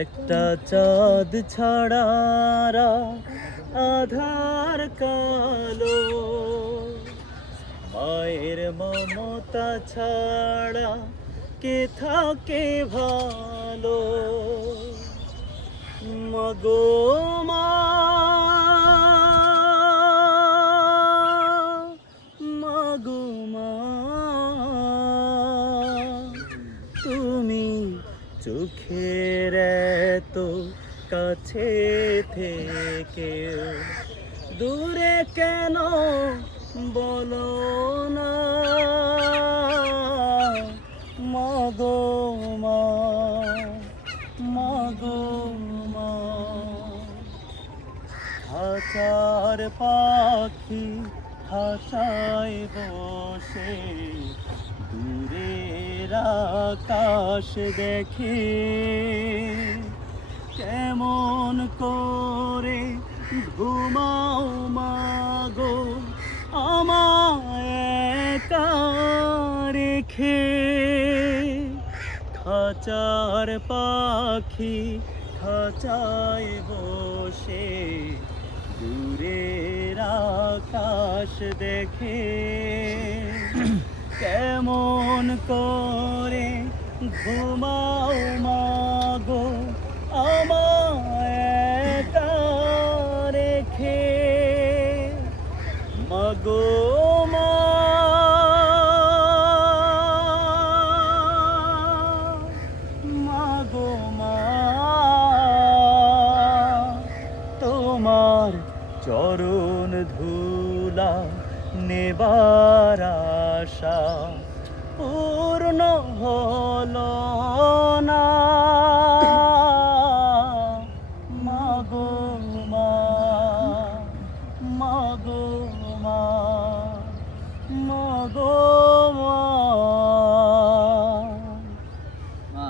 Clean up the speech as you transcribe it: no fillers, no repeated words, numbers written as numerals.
একটা চাঁদ ছাড়ারা আধার কালো, মায়ের মমতা ছাড়া কে থাকে ভালো। মাগো মা, মাগো মা, তুমি চোখের এত কাছে থেকে দূরে কেন বলো না। মাগো মা, মাগো মা, খাঁচার পাখি খাঁচায় বসে দূরের আকাশ দেখে, কেমন করে ঘুমাও মাগো আমায় একা রেখে। খাঁচার পাখি খাঁচায় বসে দূরের আকাশ দেখে, কেমন করে ঘুমাও মাগো আমায় একা রেখে। মাগো মা, মাগো মা, তোমার চরণ ধুলা নেবার আশা পূর্ণ হলো না। মাগো মা, মাগো মা, মাগো